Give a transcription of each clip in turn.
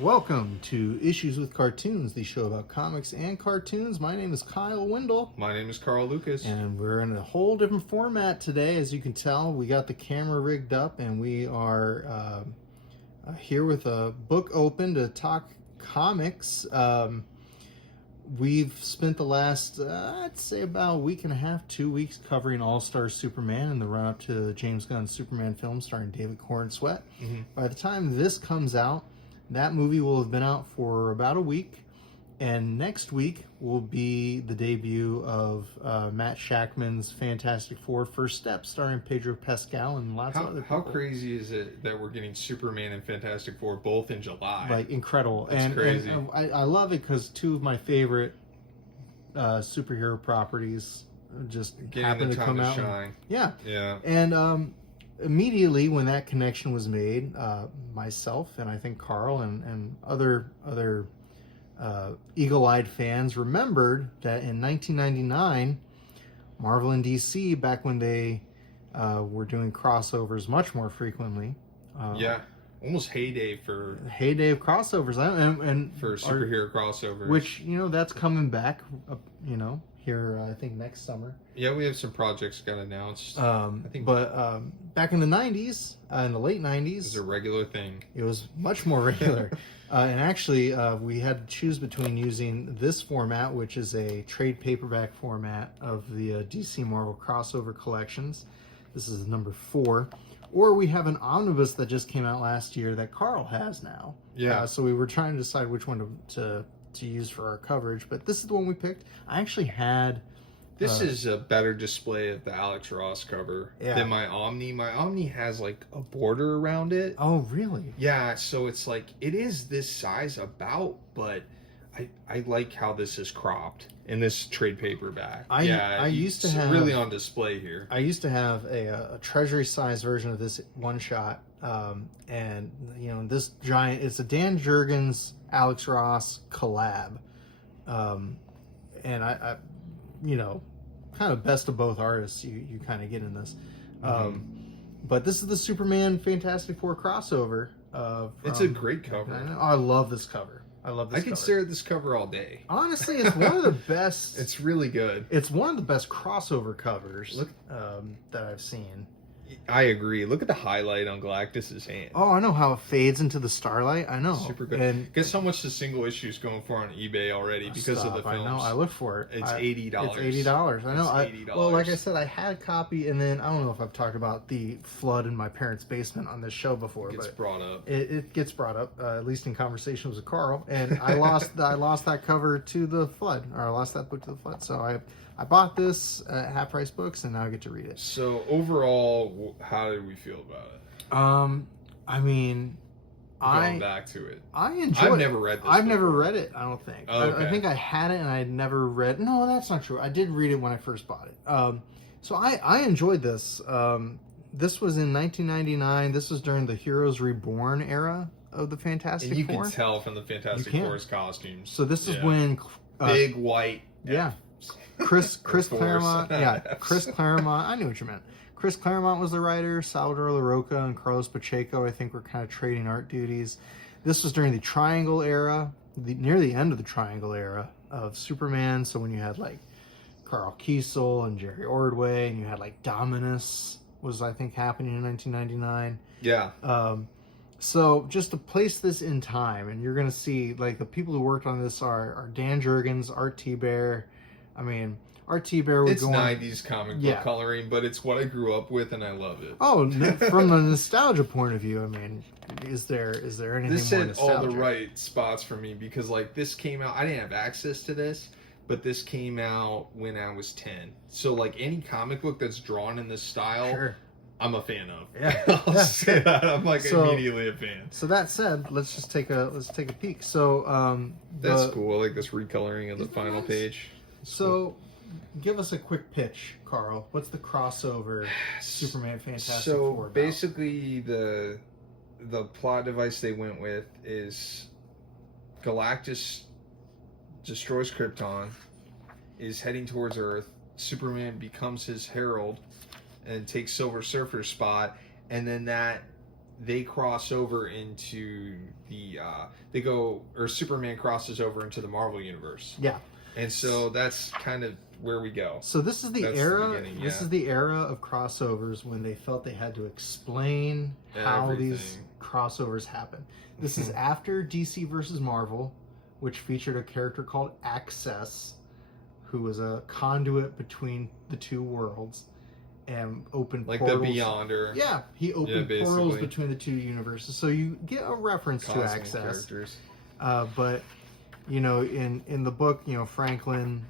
Welcome to Issues with Cartoons, the show about comics and cartoons. My name is Kyle Windle. My name is Carl Lucas. And we're in a whole different format today. As you can tell, we got the camera rigged up and we are here with a book open to talk comics. We've spent the last, I'd say about a week and a half, 2 weeks covering All-Star Superman in the run-up to James Gunn's Superman film starring David Corenswet. Mm-hmm. By the time this comes out, that movie will have been out for about a week, and next week will be the debut of Matt Shakman's Fantastic Four First Steps, starring Pedro Pascal and lots of other people. How crazy is it that we're getting Superman and Fantastic Four both in July? Like, incredible. That's crazy. And I love it because two of my favorite superhero properties just happen to come out. Shine. Yeah. And immediately when that connection was made, myself and I think Carl and other eagle-eyed fans remembered that in 1999, Marvel and DC, back when they were doing crossovers much more frequently. Almost heyday of crossovers and for superhero crossovers. Which, that's coming back, here I think next summer. Yeah, we have some projects got announced. Back in the 90s, in the late 90s, it was a regular thing. It was much more regular. And actually, we had to choose between using this format, which is a trade paperback format of the DC Marvel crossover collections. This is number 4. Or we have an omnibus that just came out last year that Carl has now. Yeah. So we were trying to decide which one to use for our coverage, but this is the one we picked. I actually had... This is a better display of the Alex Ross cover than my Omni. My Omni has like a border around it. Oh, really? Yeah, so it's like, it is this size about, but I like how this is cropped in this trade paperback. I used to have... really on display here. I used to have a treasury size version of this one shot. And, this giant, it's a Dan Jurgens, Alex Ross collab. And I kind of best of both artists you kind of get in this. But this is the Superman Fantastic Four crossover. It's a great cover. I love this cover. I could stare at this cover all day. Honestly, it's one of the best. It's really good. It's one of the best crossover covers that I've seen. I agree. Look at the highlight on Galactus's hand. Oh, I know how it fades into the starlight. I know. Super good. And guess how much the single issue is going for on eBay already because of the films? I know. I look for it. It's $80. It's $80. I know. It's $80. Well, like I said, I had a copy, and then I don't know if I've talked about the flood in my parents' basement on this show before. It gets brought up, at least in conversations with Carl. And I lost that cover to the flood, or I lost that book to the flood. So I bought this at Half Price Books, and now I get to read it. So overall, how did we feel about it? I mean, going back to it, I enjoyed it. I've never read this. I've never read it. I don't think. Oh, okay. I think I had it, and I had never read. No, that's not true. I did read it when I first bought it. So I enjoyed this. This was in 1999. This was during the Heroes Reborn era of the Fantastic Four. And you can tell from the Fantastic Four's costumes. So this is when big white. Yeah. Chris Claremont. Yeah, Chris Claremont. I knew what you meant. Chris Claremont was the writer. Salvador LaRocca and Carlos Pacheco, I think, were kind of trading art duties. This was during the Triangle era, near the end of the Triangle era of Superman. So when you had like Carl Kiesel and Jerry Ordway, and you had like Dominus was, I think, happening in 1999. Yeah. So just to place this in time, and you're going to see like the people who worked on this are Dan Jurgens, Art Thibert. I mean, Art Thibert would go on... It's 90s comic book coloring, but it's what I grew up with, and I love it. Oh, from a nostalgia point of view, I mean, is there anything this more hit nostalgic? All the right spots for me, because like this came out, I didn't have access to this, but this came out when I was 10. So like any comic book that's drawn in this style, I'm a fan of. Yeah. I'll say that. I'm like immediately a fan. So that said, let's take a peek. So that's cool. I like this recoloring of the final page. So, give us a quick pitch, Carl. What's the crossover Superman Fantastic Four about? Basically, the plot device they went with is Galactus destroys Krypton, is heading towards Earth. Superman becomes his herald and takes Silver Surfer's spot, and then that they cross over into the Superman crosses over into the Marvel universe. Yeah. And so that's kind of where we go. So this is the That's era. the beginning, This is the era of crossovers when they felt they had to explain how these crossovers happen. This is after DC versus Marvel, which featured a character called Access, who was a conduit between the two worlds and opened like portals. the Beyonder. Yeah, he opened portals between the two universes, so you get a reference to Access. But you know, in the book, you know, Franklin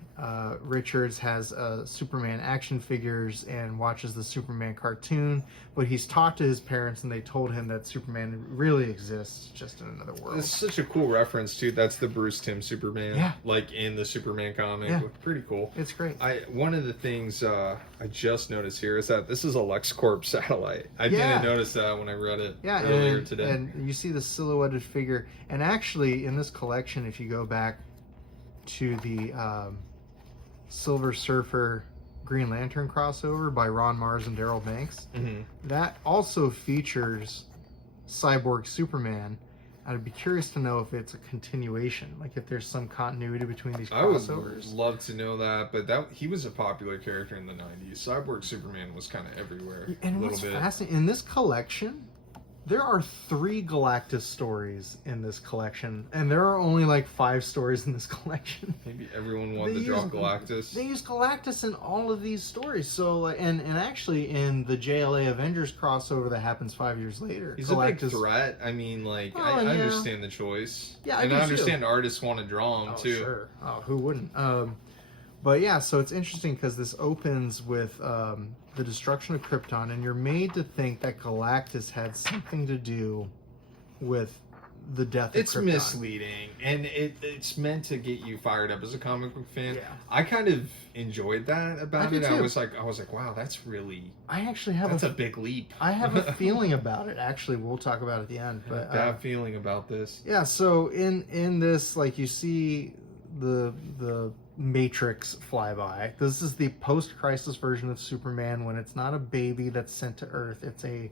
Richards has Superman action figures and watches the Superman cartoon, but he's talked to his parents and they told him that Superman really exists just in another world. It's such a cool reference too. That's the Bruce Timm Superman. Yeah. Like in the Superman comic. Yeah. Pretty cool. It's great. One of the things I just noticed here is that this is a LexCorp satellite. I didn't notice that when I read it earlier today. And you see the silhouetted figure. And actually, in this collection, if you go back to the Silver Surfer Green Lantern crossover by Ron Mars and Darryl Banks, that also features Cyborg Superman. I'd be curious to know if it's a continuation, like if there's some continuity between these crossovers. I would love to know that, but he was a popular character in the 90s. Cyborg Superman was kind of everywhere. And what's fascinating, in this collection, there are 3 Galactus stories in this collection, and there are only like 5 stories in this collection. Maybe everyone wanted to draw Galactus. They use Galactus in all of these stories. So, and actually in the JLA Avengers crossover that happens 5 years later, he's Galactus, a big threat. I mean, like, I understand the choice. Yeah, and I understand artists want to draw him too. Sure. Oh, who wouldn't? But yeah, so it's interesting because this opens with the destruction of Krypton, and you're made to think that Galactus had something to do with the death of Krypton. It's misleading, and it's meant to get you fired up as a comic book fan. Yeah. I kind of enjoyed that about it. Too. I was like, wow, that's really. I actually have that's a big leap. I have a feeling about it. Actually, we'll talk about it at the end. But bad feeling about this. Yeah. So in this, like, you see the Matrix flyby. This is the post-crisis version of Superman when it's not a baby that's sent to Earth. It's a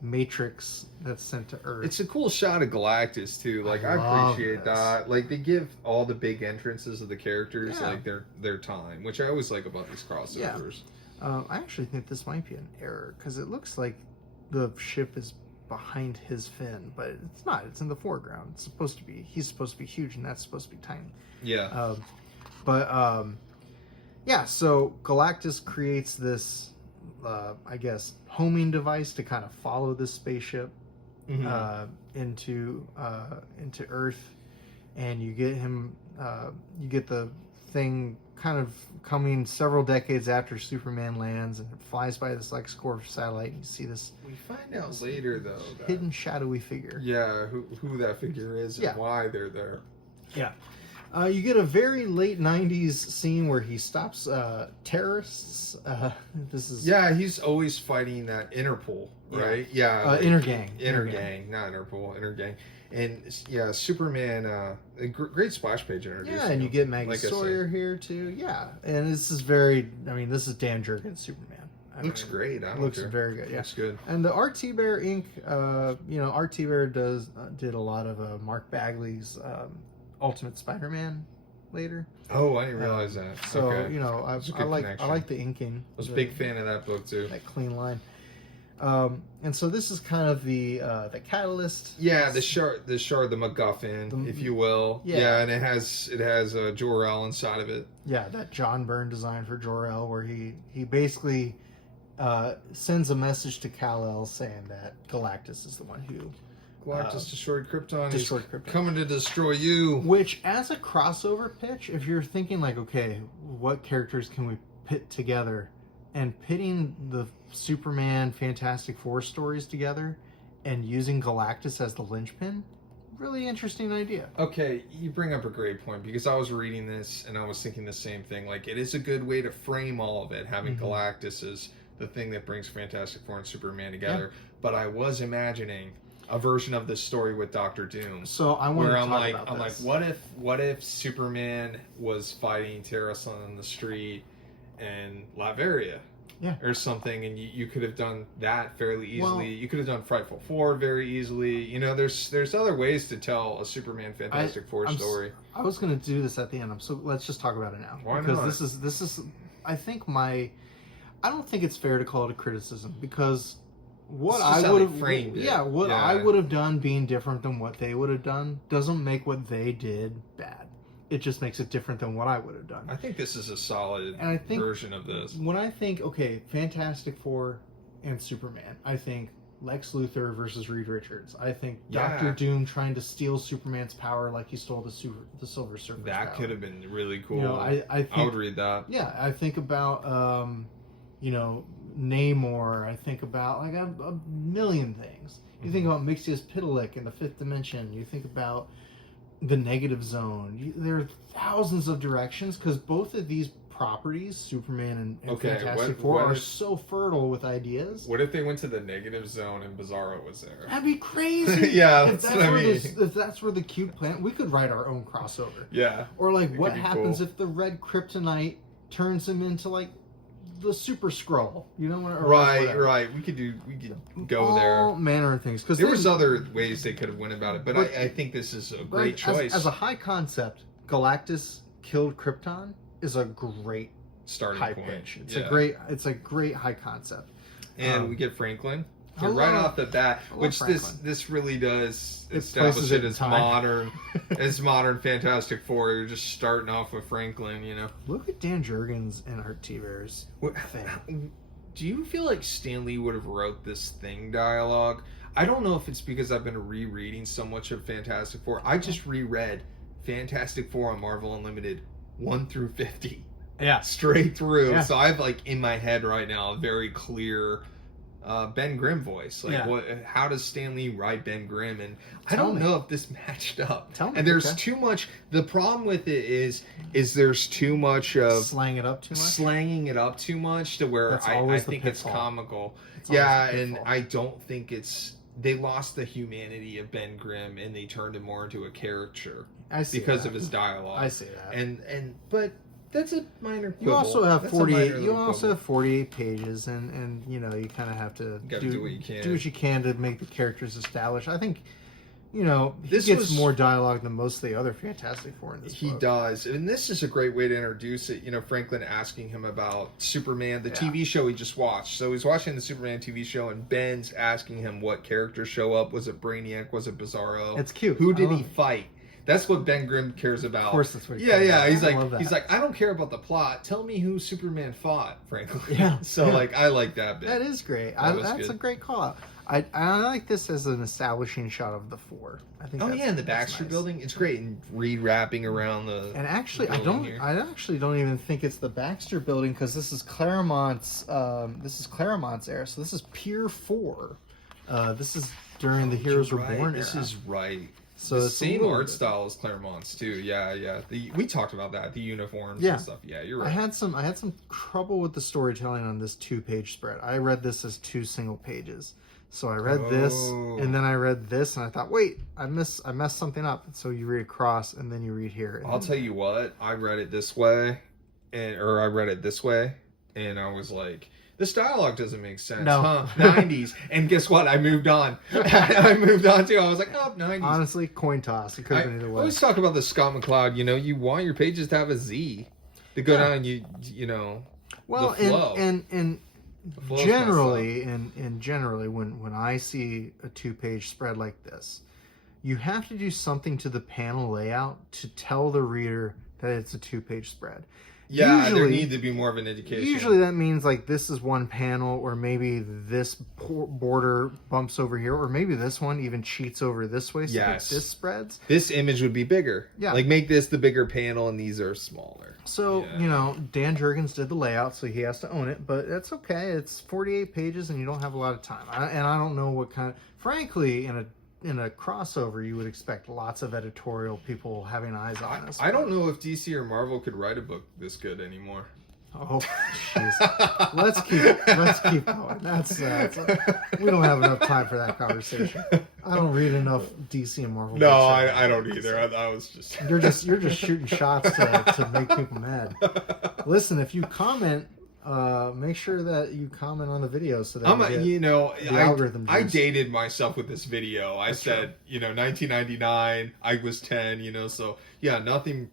Matrix that's sent to Earth. It's a cool shot of Galactus too. Like I appreciate that. Like they give all the big entrances of the characters like their time, which I always like about these crossovers. Yeah. I actually think this might be an error because it looks like the ship is behind his fin, but it's not. It's in the foreground. It's supposed to be. He's supposed to be huge, and that's supposed to be tiny. Yeah. So Galactus creates this, I guess, homing device to kind of follow this spaceship into Earth, and you get him. You get the thing kind of coming several decades after Superman lands, and it flies by this LexCorp satellite, and you see this. We find out later, though, that hidden shadowy figure. Yeah, who that figure is and why they're there. Yeah. You get a very late 90s scene where he stops terrorists. This is he's always fighting that Interpol, right? Intergang. Intergang, not Interpol, Intergang. And Superman, a great splash page introduction. Yeah, and you get Maggie Sawyer here too. Yeah, and this is this is Dan Jurgens Superman. Looks great. Looks very good. Yeah, looks good. And the Art Thibert ink, Art Thibert did a lot of Mark Bagley's Ultimate Spider-Man later. Oh, I didn't realize that. So I like the inking. I was a big fan of that book too. That clean line. And so this is kind of the catalyst. Yeah, the shard, the MacGuffin, if you will. Yeah, and it has Jor-El inside of it. Yeah, that John Byrne design for Jor-El, where he basically sends a message to Kal-El saying that Galactus is the one who. Galactus destroyed Krypton. He's coming to destroy you. Which, as a crossover pitch, if you're thinking like, okay, what characters can we pit together? And pitting the Superman Fantastic Four stories together and using Galactus as the linchpin, really interesting idea. Okay, you bring up a great point because I was reading this and I was thinking the same thing. Like, it is a good way to frame all of it, having Galactus as the thing that brings Fantastic Four and Superman together. Yeah. But I was imagining a version of this story with Dr. Doom. So I want to talk about this. What if Superman was fighting terrorists on the street in Latveria? or something, and you could have done that fairly easily. Well, you could have done Frightful Four very easily. You know, there's other ways to tell a Superman Fantastic Four story. I was going to do this at the end, so let's just talk about it now. Why because not? This is I think I don't think it's fair to call it a criticism, because what I would have framed it. what I would have done being different than what they would have done doesn't make what they did bad. It just makes it different than what I would have done. I think this is a solid version of this. When I think, okay, Fantastic Four and Superman, I think Lex Luthor versus Reed Richards. I think Doctor Doom trying to steal Superman's power like he stole the Silver Surfer's power. That could have been really cool. You know, I would read that. Yeah, I think about, Namor. I think about like a million things. You think about Mixius Pitalik in the Fifth Dimension. You think about the Negative Zone. There are thousands of directions, because both of these properties, Superman and Fantastic Four, are so fertile with ideas. What if they went to the Negative Zone and Bizarro was there? That'd be crazy. Yeah, if that's where the cute planet, we could write our own crossover. Yeah. Or like, what happens if the red kryptonite turns him into like the Super Skrull? You know, right. We could go all there. Manner of things. Because there was other ways they could have went about it, but I think this is a great choice. As a high concept, Galactus killed Krypton is a great starting high point. pitch. It's a great high concept. And we get Franklin. Right off the bat, which this really does establish it as modern, Fantastic Four. You're just starting off with Franklin, you know. Look at Dan Jurgens and Art Thiebert's thing. Do you feel like Stan Lee would have wrote this thing dialogue? I don't know if it's because I've been rereading so much of Fantastic Four. I just reread Fantastic Four on Marvel Unlimited 1 through 50. Yeah, straight through. Yeah. So I've like in my head right now a very clear Ben Grimm voice. Like, how does Stan Lee write Ben Grimm? And I don't know if this matched up. And there's too much. The problem with it is there's too much of slanging it up too much to where I think it's comical. And I don't think they lost the humanity of Ben Grimm and they turned him more into a caricature because of his dialogue. I see that. But that's a minor quibble. You also have 48. You also have 48 pages, and you know, you kind of have to do what you can to make the characters established. I think, you know, he gets more dialogue than most of the other Fantastic Four in this book. He does, and this is a great way to introduce it. You know, Franklin asking him about Superman, the TV show he just watched. So he's watching the Superman TV show, and Ben's asking him what characters show up. Was it Brainiac? Was it Bizarro? It's cute. Who did he fight? That's what Ben Grimm cares about. Of course, that's what he cares about. He's like, I don't care about the plot. Tell me who Superman fought, frankly. Yeah. Like, I like that bit. That is great. That's a great call out. I like this as an establishing shot of the Four. I think. And the Baxter Building. It's great, and re-wrapping around the. And actually, I actually don't even think it's the Baxter Building, because this is Claremont's. This is Claremont's era. So this is Pier 4. This is during the Heroes Were Born era. This is right. So the same art style as Claremont's too. Yeah. We talked about that. The uniforms and stuff. Yeah, you're right. I had some trouble with the storytelling on this 2-page spread. I read this as 2 single pages. So I read this, and then I read this, and I thought, wait, I messed something up. And so you read across, and then you read here. I'll tell you what. I read it this way, or I read it this way, and I was like, this dialogue doesn't make sense. No. Huh? 90s. And guess what? I moved on. I moved on too. I was like, 90s. Honestly, coin toss. It could have been either way. I always talk about the Scott McCloud. You know, you want your pages to have a Z to go down. You know. Well, the flow. and generally, when I see a 2-page spread like this, you have to do something to the panel layout to tell the reader that it's a 2-page spread. Yeah, usually, there needs to be more of an indication. Usually that means like this is one panel, or maybe this border bumps over here, or maybe this one even cheats over this way so that this spreads. This image would be bigger. Yeah. Like make this the bigger panel and these are smaller. So, you know, Dan Jurgens did the layout, so he has to own it, but that's okay. It's 48 pages and you don't have a lot of time. And I don't know what kind of... Frankly, in a crossover, you would expect lots of editorial people having eyes on this. I don't know if DC or Marvel could write a book this good anymore. Oh, jeez. Let's keep going. That's we don't have enough time for that conversation. I don't read enough DC and Marvel. No, I don't either. I was just you're just shooting shots to make people mad. Listen, if you comment make sure that you comment on the video so that I dated myself with this video. I said, 1999. I was 10. So yeah, nothing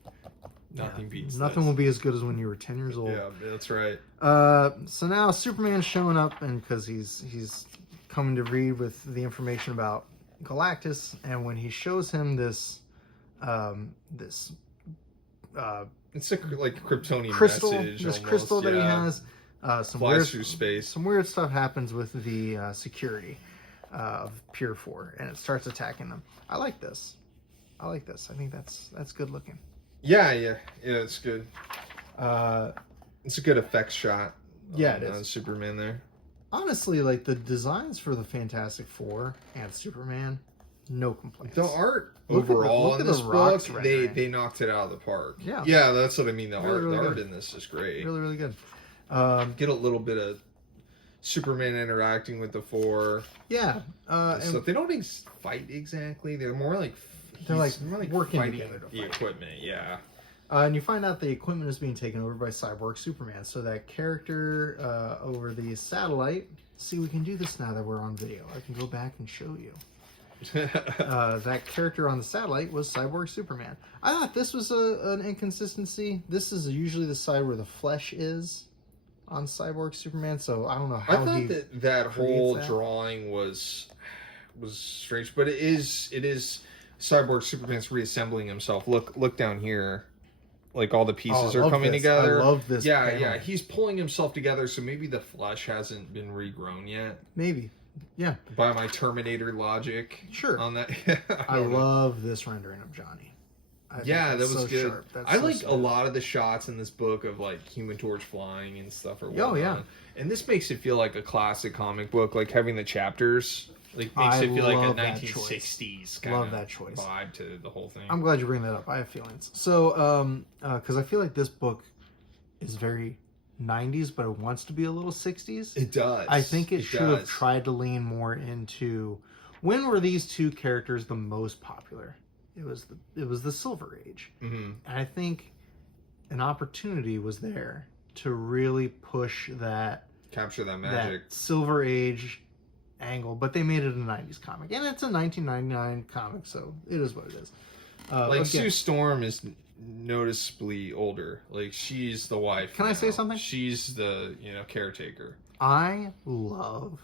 beats. Nothing will be as good as when you were 10 years old. Yeah, that's right. So now Superman's showing up, and because he's coming to read with the information about Galactus, and when he shows him this it's a Kryptonian crystal, message. This almost, crystal that he has. Flies through space. Some weird stuff happens with the security of Pure 4, and it starts attacking them. I like this. I think that's good looking. Yeah, it's good. It's a good effects shot. Yeah, it is. On Superman there. Honestly, like the designs for the Fantastic Four and Superman, no complaints. The art overall in this book, they knocked it out of the park. Yeah, that's what I mean. The art in this is great. Really, really good. Get a little bit of Superman interacting with the Four. Yeah, so they don't fight exactly. They're more like working fighting together to the fight. equipment. Yeah. And you find out the equipment is being taken over by Cyborg Superman. So that character over the satellite. See, we can do this now that we're on video. I can go back and show you. That character on the satellite was Cyborg Superman. I thought this was an inconsistency. This is usually the side where the flesh is on Cyborg Superman. So I don't know how I thought that whole drawing was strange, but it is Cyborg Superman's reassembling himself. Look down here. Like all the pieces are coming together. I love this. Yeah. He's pulling himself together, so maybe the flesh hasn't been regrown yet. Maybe. Yeah. By my Terminator logic. Sure. On that. I love this rendering of Johnny. That was so good. Sharp. I like a lot of the shots in this book of like Human Torch flying and stuff or whatnot. Oh yeah. And this makes it feel like a classic comic book, like having the chapters. Like makes it feel like a 1960s kind of vibe to the whole thing. I'm glad you bring that up. I have feelings. So, because I feel like this book is very 90s, but it wants to be a little 60s. It does. I think it should have tried to lean more into when were these two characters the most popular? It was the Silver Age, and I think an opportunity was there to really push capture that magic, that Silver Age angle, but they made it a 90s comic, and it's a 1999 comic, so it is what it is. Sue Storm is noticeably older. Like, she's the wife. Can I say something? She's the caretaker. I love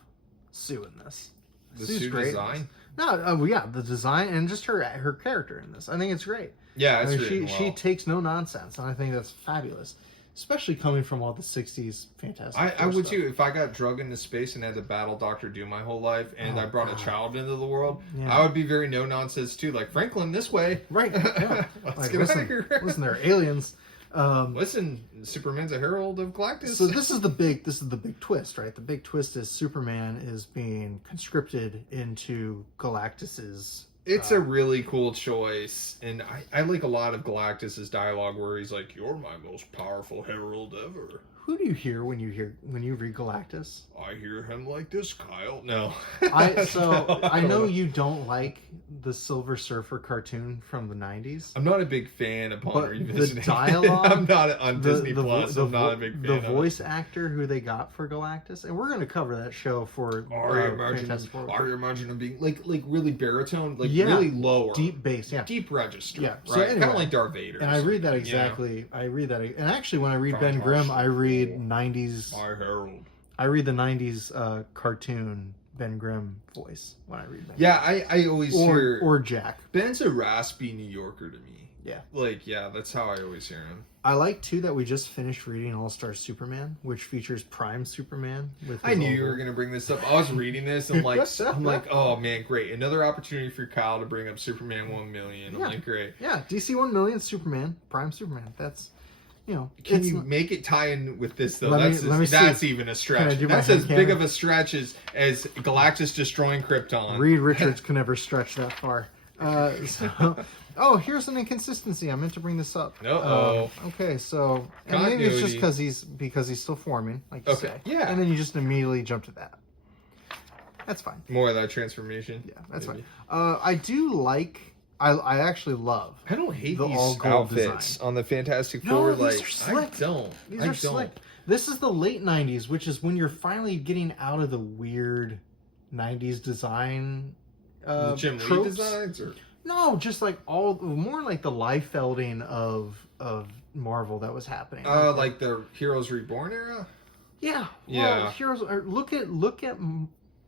Sue in this. The Sue's Sue great. design? No, yeah, the design and just her character in this. I think it's great. Yeah, she takes no nonsense, and I think that's fabulous. Especially coming from all the 60s Fantastic Four I would stuff. too. If I got drugged into space and had to battle Dr. Doom my whole life, and I brought a child into the world, I would be very no-nonsense too. Like, Franklin, this way. Right. Yeah. Let's get out of here. Listen, they're aliens. Listen, Superman's a herald of Galactus. So this is the big twist, right? The big twist is Superman is being conscripted into Galactus's... It's a really cool choice, and I like a lot of Galactus's dialogue where he's like, "You're my most powerful herald ever." Who do you hear when you read Galactus? I hear him like this, Kyle. No. I know you don't like the Silver Surfer cartoon from the 90s. I'm not a big fan upon revisiting. The dialogue, I'm not on Disney Plus. I'm not a big fan. The voice actor who they got for Galactus, and we're going to cover that show for. Are you imagine him being like really baritone, really lower, deep bass, deep register, right? So anyway, kind of like Darth Vader. And I read that exactly. I read that, and actually, when I read Ben Grimm, I read 90s. I read the 90s cartoon Ben Grimm voice when I read Ben. Yeah, I always hear or Jack. Ben's a raspy New Yorker to me. Yeah. That's how I always hear him. I like too that we just finished reading All-Star Superman, which features Prime Superman. I knew you were going to bring this up. I was reading this and I'm like, oh man, great! Another opportunity for Kyle to bring up Superman 1 million. I'm like, great. Yeah, DC 1 million Superman, Prime Superman. That's Can you make it tie in with this though? That's even a stretch. That's as big of a stretch as Galactus destroying Krypton. Reed Richards can never stretch that far. Here's an inconsistency. I meant to bring this up. Okay, so and maybe it's just because he's still forming, like you say. Yeah. And then you just immediately jump to that. That's fine. More of that transformation. Yeah, that's fine. I do like. I actually love. I don't hate the these all gold outfits design on the Fantastic Four. these are slick. I don't. These are slick. This is the late 90s, which is when you're finally getting out of the weird 90s design the Jim Lee tropes. designs? Or? No, just like more like the Liefelding of Marvel that was happening. Like the Heroes Reborn era? Yeah. Yeah. Well, Heroes. Look at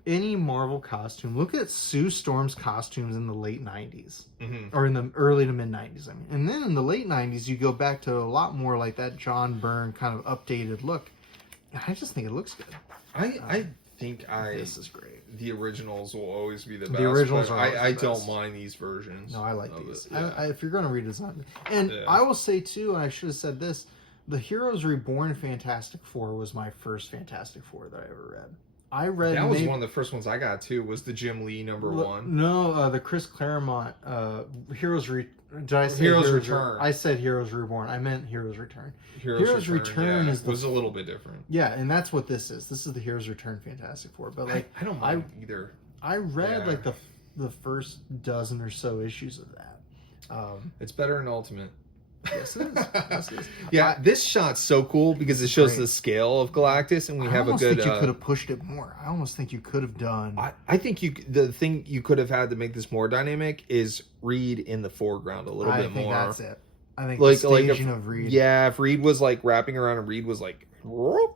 any Marvel costume. Look at Sue Storm's costumes in the late 90s. Mm-hmm. Or in the early to mid 90s, I mean. And then in the late 90s, you go back to a lot more like that John Byrne kind of updated look. I just think it looks good. I think this is great. The originals will always be the best. The originals but are always I the don't best. mind these versions. No, I like these. Yeah. If you're going to redesign it. And I will say, too, and I should have said this, the Heroes Reborn Fantastic Four was my first Fantastic Four that I ever read. I read that was one of the first ones I got too. Was the Jim Lee #1? No, the Chris Claremont Did I say Heroes Return? I said Heroes Reborn. I meant Heroes Return. Heroes Return is was a little bit different. Yeah, and that's what this is. This is the Heroes Return Fantastic Four. But like, I don't mind either. I read like the first dozen or so issues of that. It's better in Ultimate. Yes, it is. Yes, it is. Yeah, this shot's so cool because it shows the scale of Galactus, and we have a good. I almost think you could have pushed it more. I almost think you could have done. I think the thing you could have had to make this more dynamic is Reed in the foreground a little bit more. I think that's it. I think like the staging of Reed. Yeah, if Reed was like wrapping around and Reed was like.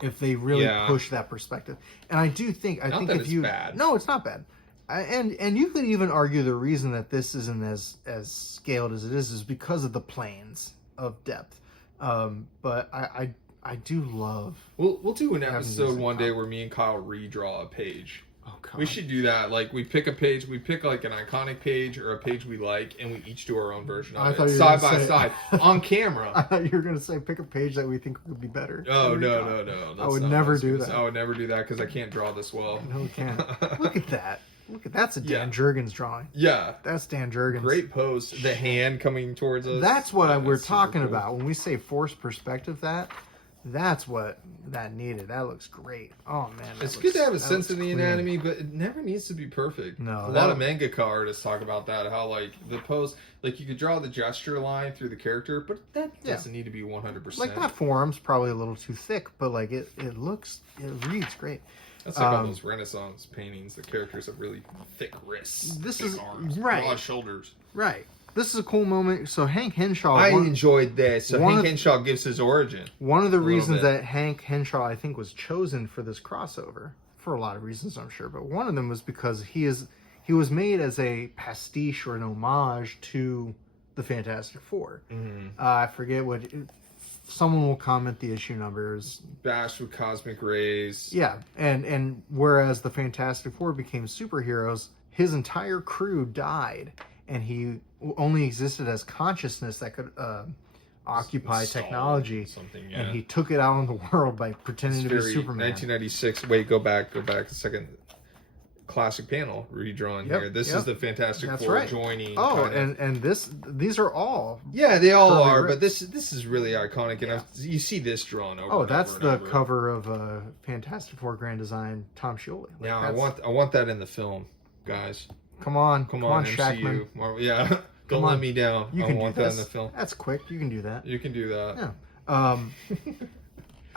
If they really push that perspective, and I do think Not think that if it's you bad. No, it's not bad. And you could even argue the reason that this isn't as scaled as it is because of the planes of depth. But I do love. We'll do an episode one day where me and Kyle redraw a page. Oh God. We should do that. Like we pick a page, we pick like an iconic page or a page we like, and we each do our own version of it, side by side, on camera. I thought you were gonna say pick a page that we think would be better. Oh no. I would never do that. I would never do that because I can't draw this well. No, you can't. Look at that. That's a Dan Jurgens drawing. Yeah. That's Dan Jurgens. Great pose. The hand coming towards us. That's what we're talking about. When we say forced perspective, that's what that needed. That looks great. Oh, man. It's good to have a sense of the anatomy, but it never needs to be perfect. No. A lot of mangaka artists talk about that, how, like, the pose, like, you could draw the gesture line through the character, but that doesn't need to be 100%. Like, that forearm's probably a little too thick, but, like, it reads great. That's like all those Renaissance paintings. The characters have really thick wrists, big arms, broad shoulders. Right. This is a cool moment. So Hank Henshaw. I enjoyed this. So Hank Henshaw gives his origin. One of the reasons that Hank Henshaw, I think, was chosen for this crossover, for a lot of reasons, I'm sure, but one of them was because he was made as a pastiche or an homage to the Fantastic Four. Mm-hmm. I forget what. Someone will comment the issue numbers. Bashed with cosmic rays. Yeah, and whereas the Fantastic Four became superheroes, his entire crew died, and he only existed as consciousness that could occupy technology. And he took it out in the world by pretending to be Superman. 1996. Wait, go back a second. Classic panel redrawn here. This is the Fantastic Four joining. Oh, and these are all. Yeah, they all are, but this is really iconic, and you see this drawn over. Oh, that's the cover of Fantastic Four Grand Design, Tom Scioli. Now I want that in the film, guys. Come on, MCU. Shackman. Marvel, yeah, don't let me down. I want that in the film. That's quick. You can do that. You can do that.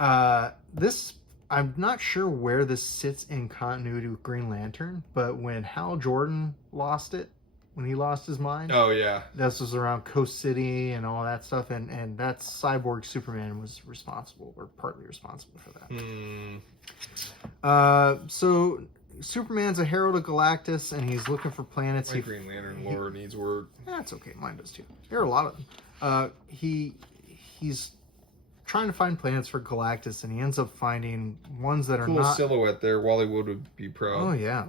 Yeah. This. I'm not sure where this sits in continuity with Green Lantern, but when Hal Jordan lost it, when he lost his mind. Oh, yeah. This was around Coast City and all that stuff, and that Cyborg Superman was responsible, or partly responsible for that. So Superman's a herald of Galactus, and he's looking for planets. My Green Lantern lore needs word. That's okay. Mine does, too. There are a lot of them. He's trying to find planets for Galactus, and he ends up finding ones that are not... Cool silhouette there. Wally Wood would be proud. Oh, yeah.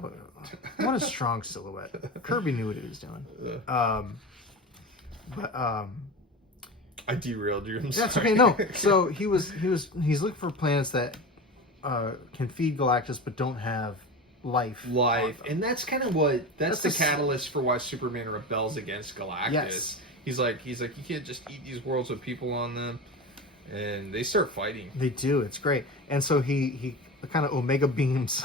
What a strong silhouette. Kirby knew what he was doing. I derailed you. That's okay. No. So he's looking for planets that can feed Galactus but don't have life. And that's kind of that's the catalyst for why Superman rebels against Galactus. Yes. He's like you can't just eat these worlds with people on them. And they start fighting. They do. It's great. And so he kind of Omega beams.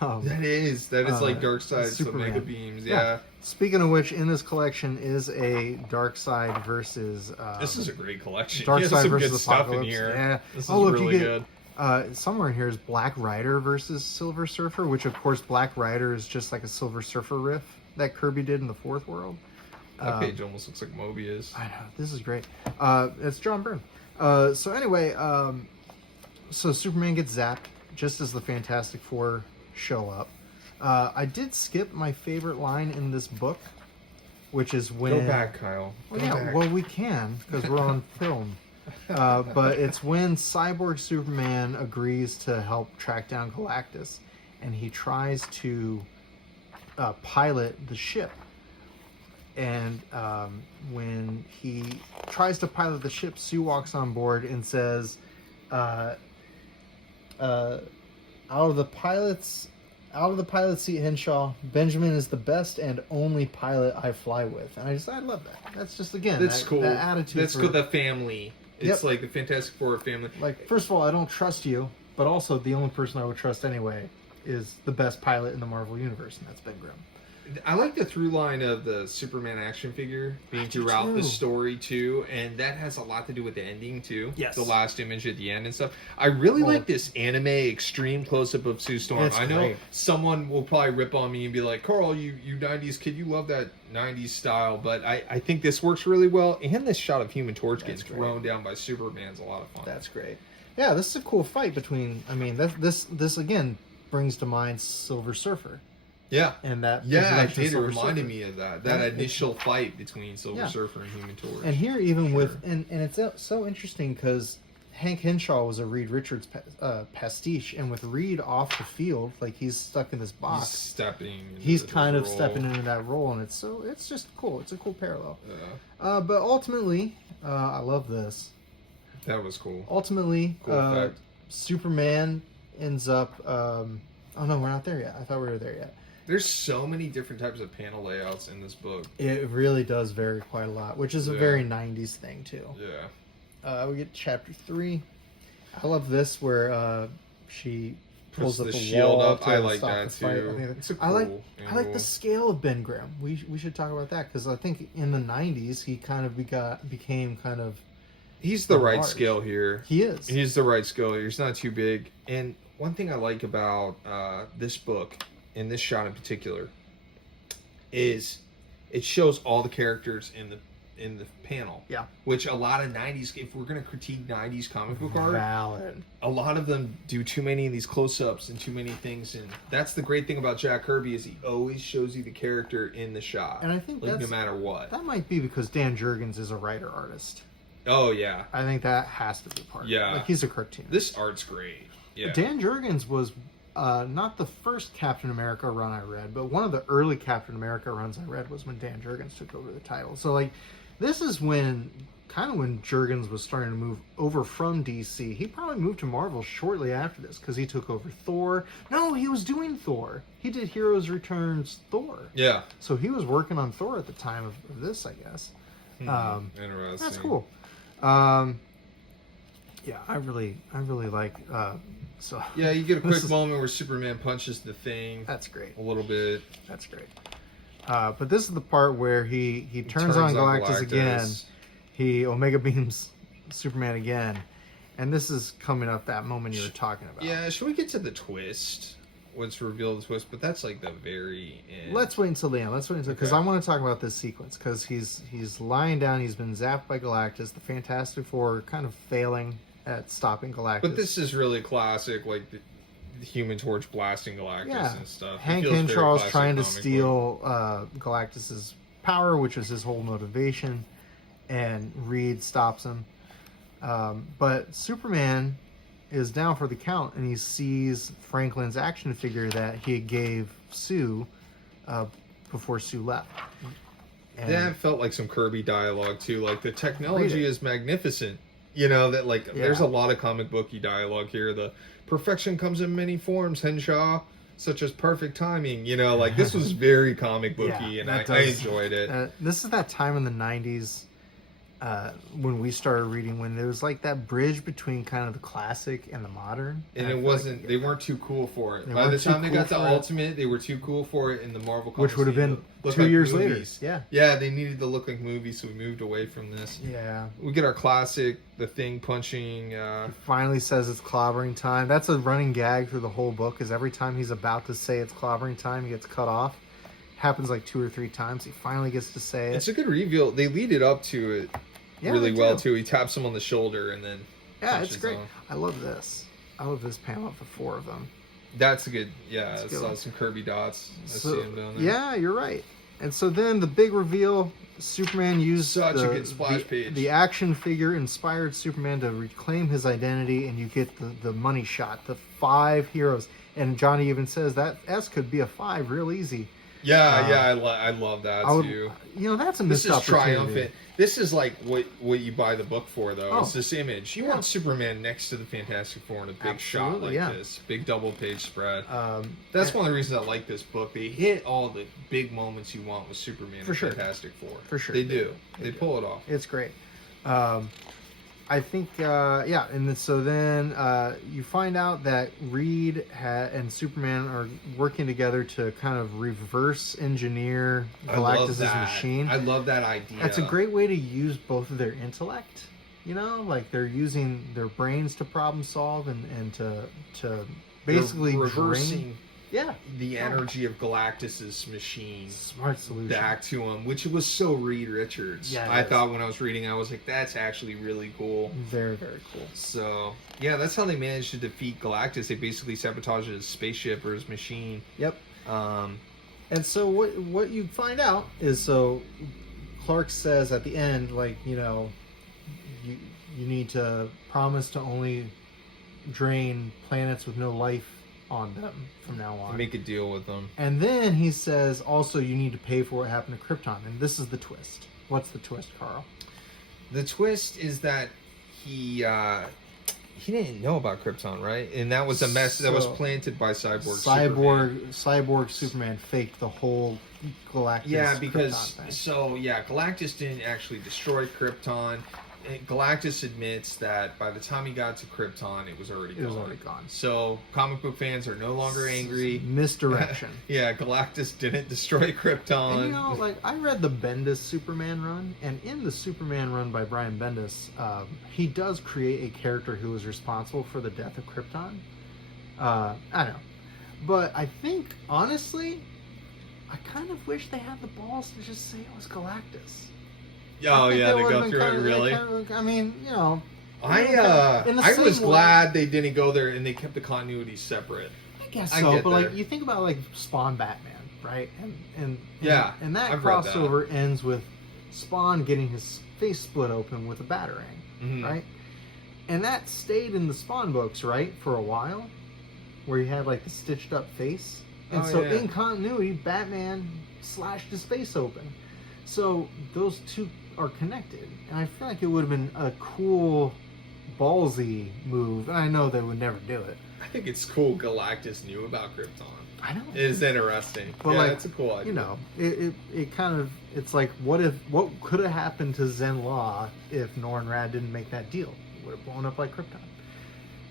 That is like Darkseid's Omega beams. Yeah. Speaking of which, in this collection is a Darkseid versus. This is a great collection. Darkseid versus good stuff Apocalypse. in here. Yeah. This is really good. Somewhere in here is Black Rider versus Silver Surfer, which of course Black Rider is just like a Silver Surfer riff that Kirby did in the Fourth World. That page almost looks like Mobius. I know, this is great. It's John Byrne. So anyway, so Superman gets zapped just as the Fantastic Four show up. I did skip my favorite line in this book, which is when... Go back, Kyle. Well, yeah, well, we can, because we're on film. But it's when Cyborg Superman agrees to help track down Galactus, and he tries to pilot the ship. And when he tries to pilot the ship, Sue walks on board and says, out of the pilot's seat, Henshaw, Benjamin is the best and only pilot I fly with. And I love that. That's just, again, that's cool. That attitude. That's cool. The family. It's like the Fantastic Four family. Like, first of all, I don't trust you, but also the only person I would trust anyway is the best pilot in the Marvel Universe, and that's Ben Grimm. I like the through line of the Superman action figure being throughout the story too, and that has a lot to do with the ending too. Yes. The last image at the end and stuff. I really like this anime extreme close up of Sue Storm. I know great. Someone will probably rip on me and be like, Carl, you 90s kid, you love that 90s style, but I think this works really well. And this shot of Human Torch gets thrown down by Superman's a lot of fun. That's great. Yeah, this is a cool fight between, I mean, this again brings to mind Silver Surfer. Yeah, and that it reminded me of that initial fight between Silver Surfer and Human Torch. And here, even with and it's so interesting because Hank Henshaw was a Reed Richards pastiche, and with Reed off the field, like he's stuck in this box, he's kind of stepping into that role, and it's just cool. It's a cool parallel. Yeah. But ultimately, I love this. That was cool. Ultimately, Superman ends up. Oh no, we're not there yet. I thought we were there yet. There's so many different types of panel layouts in this book. It really does vary quite a lot, which is a very 90s thing, too. Yeah. We get chapter 3. I love this where she pulls up the a shield wall up. I like that, too. I like the scale of Ben Grimm. We should talk about that, because I think in the 90s, he kind of became kind of... He's the right scale here. He is. He's the right scale here. He's not too big. And one thing I like about this book... in this shot in particular, is it shows all the characters in the panel. Yeah. Which a lot of 90s, if we're going to critique 90s comic book art, valid. A lot of them do too many of these close-ups and too many things. And that's the great thing about Jack Kirby is he always shows you the character in the shot. And I think no matter what. That might be because Dan Jurgens is a writer-artist. Oh, yeah. I think that has to be part of it. Like, he's a cartoonist. This art's great. Yeah. Dan Jurgens was... not the first Captain America run I read, but one of the early Captain America runs I read was when Dan Jurgens took over the title. So, like, this is when Jurgens was starting to move over from DC. He probably moved to Marvel shortly after this because he took over Thor. No, he was doing Thor. He did Heroes Returns Thor. Yeah. So he was working on Thor at the time of this, I guess. Interesting. That's cool. Yeah, I really like. So yeah, you get a quick moment where Superman punches the Thing. That's great. A little bit. That's great. But this is the part where he turns on Galactus again. He Omega beams Superman again, and this is coming up that moment you were talking about. Yeah, should we get to the twist? What's revealed the twist, but that's like the very end. Let's wait until the end. Because I want to talk about this sequence because he's lying down. He's been zapped by Galactus. The Fantastic Four kind of failing at stopping Galactus. But this is really classic, like the Human Torch blasting Galactus and stuff. Hank Henshaw's trying to steal Galactus's power, which is his whole motivation, and Reed stops him. But Superman is down for the count, and he sees Franklin's action figure that he gave Sue before Sue left. And that felt like some Kirby dialogue too. Like the technology is magnificent. You know, that like there's a lot of comic booky dialogue here. The perfection comes in many forms, Henshaw, such as perfect timing. You know, like this was very comic booky, and I enjoyed it. This is that time in the 90s when we started reading, when there was like that bridge between kind of the classic and the modern. And it wasn't, they weren't too cool for it. They By the weren't too time they cool got to for it. Ultimate, they were too cool for it in the Marvel comics. Which would have been Looked 2 like years movies. later. Yeah. Yeah, they needed to look like movies, so we moved away from this. Yeah. We get our classic, the Thing punching. Finally says it's clobbering time. That's a running gag through the whole book, is every time he's about to say it's clobbering time, he gets cut off. Happens like 2 or 3 times. He finally gets to say it. It's a good reveal. They lead it up to it really they well, do. too. He taps him on the shoulder and then Yeah, punches it's great. him. I love this. I love this panel of the 4 of them. That's a good, yeah, That's a I good saw one. some Kirby dots. I So, see him down there. yeah, you're right. And so then the big reveal, Superman used Such a good splash page. the action figure inspired Superman to reclaim his identity, and you get the money shot, the 5 heroes. And Johnny even says that S could be a 5 real easy. Yeah, I love that too. You know, that's a This missed is opportunity. triumphant. This is like what you buy the book for, though. Oh. It's this image. You Yeah. want Superman next to the Fantastic Four in a big shot Absolutely, like yeah. this, big double page spread. That's That's one of the reasons I like this book. They hit all the big moments you want with Superman For and sure. Fantastic Four. For sure. They do. They pull it off. It's great. I think, yeah, and then, so then you find out that Reed and Superman are working together to kind of reverse engineer I love Galactus' that. machine. I love that idea. That's a great way to use both of their intellect. You know, like they're using their brains to problem solve and to basically reversing drain. Yeah, the energy of Galactus's machine smart solution. back to him, which was so Reed Richards. Yeah, it I is. thought when I was reading, I was like, that's actually really cool. Very, very cool. So, yeah, that's how they managed to defeat Galactus. They basically sabotaged his spaceship or his machine. Yep. Um, And so what you find out is, so Clark says at the end, like, you know, you need to promise to only drain planets with no life on them from now on. make a deal with them. And then he says, also, you need to pay for what happened to Krypton. And this is the twist. What's the twist, Carl? The twist is that he didn't know about Krypton, right? And that was a mess that was So- planted by Superman. Cyborg Superman faked the whole Galactus. Yeah, because Krypton thing. Galactus didn't actually destroy Krypton. Galactus admits that by the time he got to Krypton, it was already gone. So comic book fans are no longer angry. Misdirection. Yeah, Galactus didn't destroy Krypton. And you know, like, I read the Bendis Superman run, and in the Superman run by Brian Bendis, he does create a character who is responsible for the death of Krypton. I don't know. But I think, honestly, I kind of wish they had the balls to just say it was Galactus. Oh I think yeah, that they would've go been through it kinda- really. I mean, you know. I in the I same was way- glad they didn't go there and they kept the continuity separate. I guess I so, get but there. like, you think about like Spawn Batman, right? And Yeah, and that I've read that. crossover ends with Spawn getting his face split open with a batarang, Mhm. right? And that stayed in the Spawn books, right, for a while, where he had like the stitched up face. And Oh, so yeah. in continuity, Batman slashed his face open. So those two are connected, and I feel like it would have been a cool, ballsy move. And I know they would never do it. I think it's cool Galactus knew about Krypton. I know. It's interesting. But yeah, like, it's a cool idea. You know, it kind of, it's like, what could have happened to Zen Law if Norrin Rad didn't make that deal? It would have blown up like Krypton.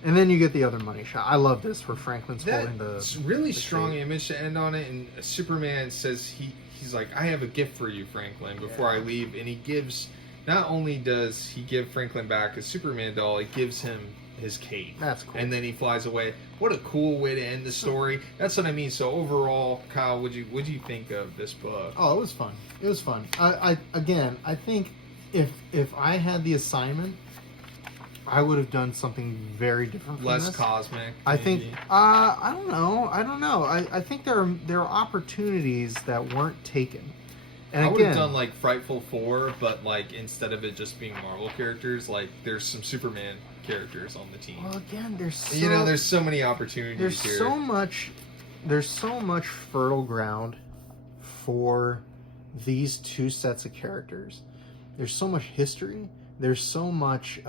And then you get the other money shot. I love this where Franklin's holding the. That's really the strong shape. image to end on it. And Superman says he's like, I have a gift for you, Franklin, before I leave. And he gives, not only does he give Franklin back his Superman doll, he gives him his cape. That's cool. And then he flies away. What a cool way to end the story. That's what I mean. So overall, Kyle, what'd you think of this book? Oh, it was fun. It was fun. I think if I had the assignment, I would have done something very different from Less this. cosmic. I think maybe? I don't know. I think there are opportunities that weren't taken. And I would have again, done like Frightful Four, but like instead of it just being Marvel characters, like there's some Superman characters on the team. well, again, there's so many opportunities there's here. there's so much fertile ground for these two sets of characters. There's so much history. There's so much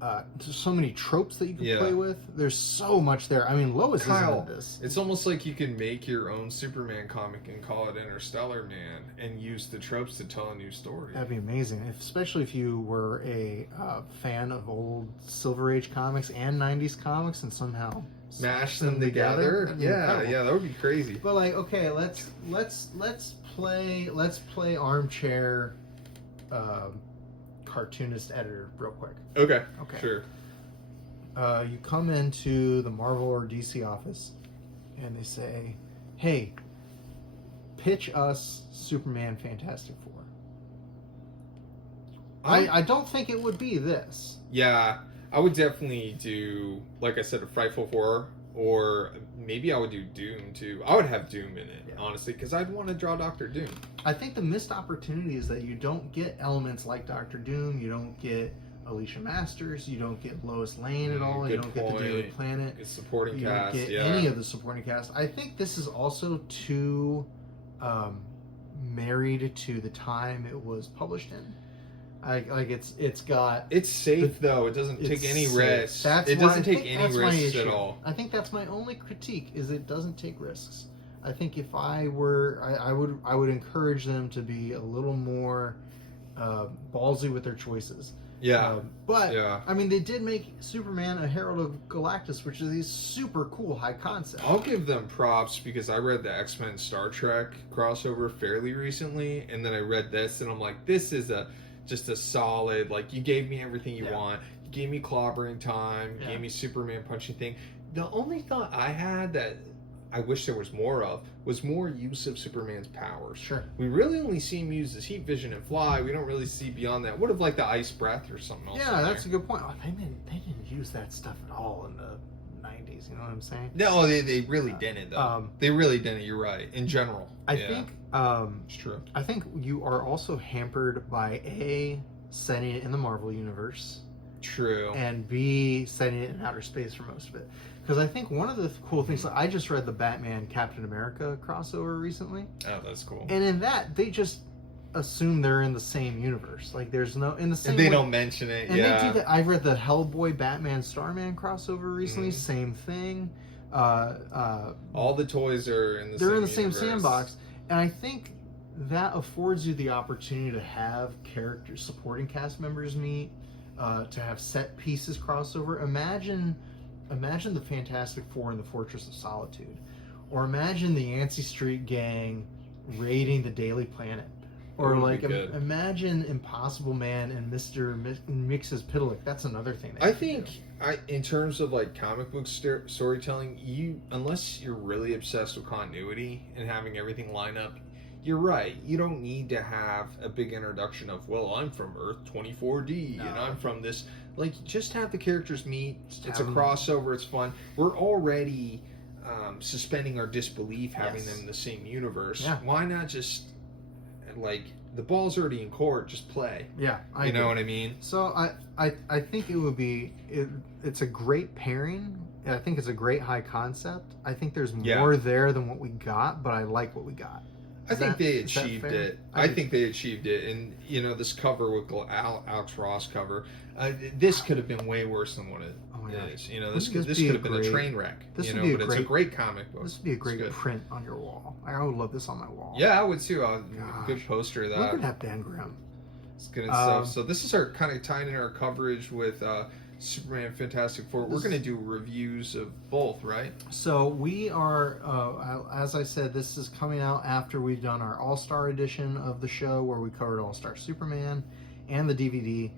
there's so many tropes that you can Yeah. play with. There's so much there. I mean, Lois Kyle, isn't in this. it's almost like you can make your own Superman comic and call it Interstellar Man and use the tropes to tell a new story. That'd be amazing, especially if you were a fan of old Silver Age comics and 90s comics and somehow Smash them together. That'd be Yeah, incredible. yeah, that would be crazy. But like, okay, let's play armchair cartoonist editor real quick. Okay. Okay. Sure. You come into the Marvel or DC office, and they say, "Hey, pitch us Superman Fantastic Four." I don't think it would be this. Yeah, I would definitely do, like I said, a Frightful Four, or maybe I would do Doom too. I would have Doom in it, honestly, because I'd want to draw Dr. Doom. I think the missed opportunity is that you don't get elements like Dr. Doom, you don't get Alicia Masters, you don't get Lois Lane at all, you don't get the Daily Planet. It's supporting you cast, don't get yeah. any of the supporting cast. I think this is also too married to the time it was published in. It's safe though. It doesn't take any risks. It doesn't take any risks at all. I think that's my only critique, is it doesn't take risks. I think if I were, I would encourage them to be a little more ballsy with their choices. Yeah. But yeah. I mean, they did make Superman a Herald of Galactus, which is a super cool high concept. I'll give them props because I read the X-Men Star Trek crossover fairly recently, and then I read this, and I'm like, this is just a solid, like, you gave me everything you want. You gave me clobbering time. You gave me Superman punching thing. The only thought I had that I wish there was more of was more use of Superman's powers. Sure. We really only see him use his heat vision and fly. We don't really see beyond that. Would have liked the ice breath or something else. Yeah, that's a good point. Oh, they didn't use that stuff at all in the 90s. You know what I'm saying? No, they really didn't though. They really didn't. You're right. In general, I think it's true. I think you are also hampered by A, setting it in the Marvel universe. True. And B, setting it in outer space for most of it. Because I think one of the cool things, I just read the Batman Captain America crossover recently. Oh, that's cool. And in that, they just assume they're in the same universe. Like, there's no, in the same and they way, don't mention it, and they do that. I read the Hellboy Batman Starman crossover recently, same thing. All the toys are in the they're same in the same universe. sandbox. And I think that affords you the opportunity to have characters, supporting cast members meet, to have set pieces crossover. Imagine the Fantastic Four in the Fortress of Solitude, or imagine the Yancey Street Gang raiding the Daily Planet, or like imagine Impossible Man and Mix's Pitalik. That's another thing. I think in terms of like comic book storytelling, unless you're really obsessed with continuity and having everything line up, you're right. You don't need to have a big introduction of, well, I'm from Earth 24D and I'm from this. Like, just have the characters meet. It's a crossover. It's fun. We're already suspending our disbelief having them in the same universe. Yeah. Why not just, like, the ball's already in court, just play. Yeah. You know what I mean? So I think it would be, it's a great pairing. I think it's a great high concept. I think there's more there than what we got, but I like what we got. I think they achieved it. I think they achieved it. And, you know, this cover with Alex Ross cover, this could have been way worse than what it is. You know, this could have been a train wreck. It's a great comic book. This would be a great print on your wall. I would love this on my wall. Yeah, I would too. Good poster of that. Look at that Dan Graham. It's good stuff. So this is our kind of tying in our coverage with Superman Fantastic Four. We're going to do reviews of both, right? So we are, as I said, this is coming out after we've done our All-Star edition of the show where we covered All-Star Superman and the DVD.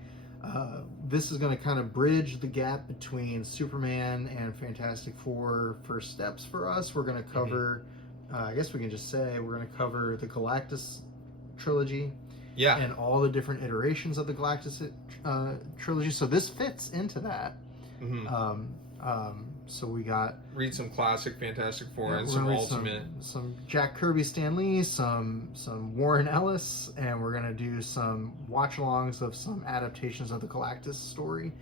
This is going to kind of bridge the gap between Superman and Fantastic Four first steps for us. We're going to cover, I guess we can just say, we're going to cover the Galactus trilogy. Yeah. And all the different iterations of the Galactus trilogy. So this fits into that. So we got... Read some classic Fantastic Four and some Ultimate. Some Jack Kirby Stan Lee, some Warren Ellis, and we're going to do some watch-alongs of some adaptations of the Galactus story.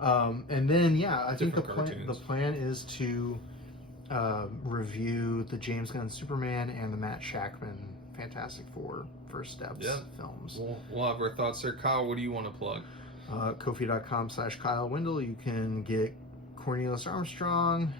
And then, I think the plan is to review the James Gunn Superman and the Matt Shakman Fantastic Four First Steps films. We'll have our thoughts there. Kyle, what do you want to plug? Ko-fi.com/kylewindle. You can get Cornelius Armstrong,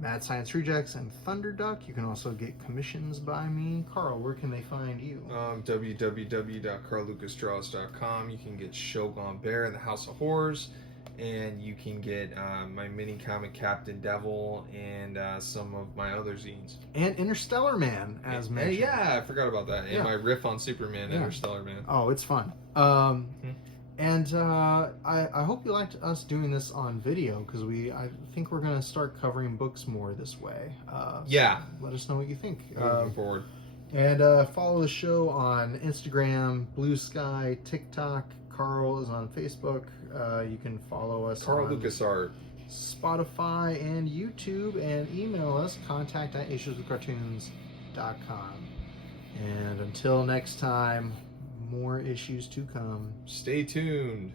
Mad Science Rejects, and Thunderduck. You can also get commissions by me. Carl, where can they find you? www.carllucasdraws.com. You can get Shogun Bear and the House of Horrors, and you can get my mini comic Captain Devil and some of my other zines. And Interstellar Man, as mentioned. Yeah, I forgot about that. And my riff on Superman, Interstellar Man. Oh, it's fun. And I hope you liked us doing this on video, because I think we're going to start covering books more this way. So let us know what you think. Moving forward. And follow the show on Instagram, Bluesky, TikTok. Carl is on Facebook. You can follow us Carl on Lucas Art, Spotify, and YouTube, and email us, contact@IssuesWithCartoons.com. And until next time, more issues to come. Stay tuned.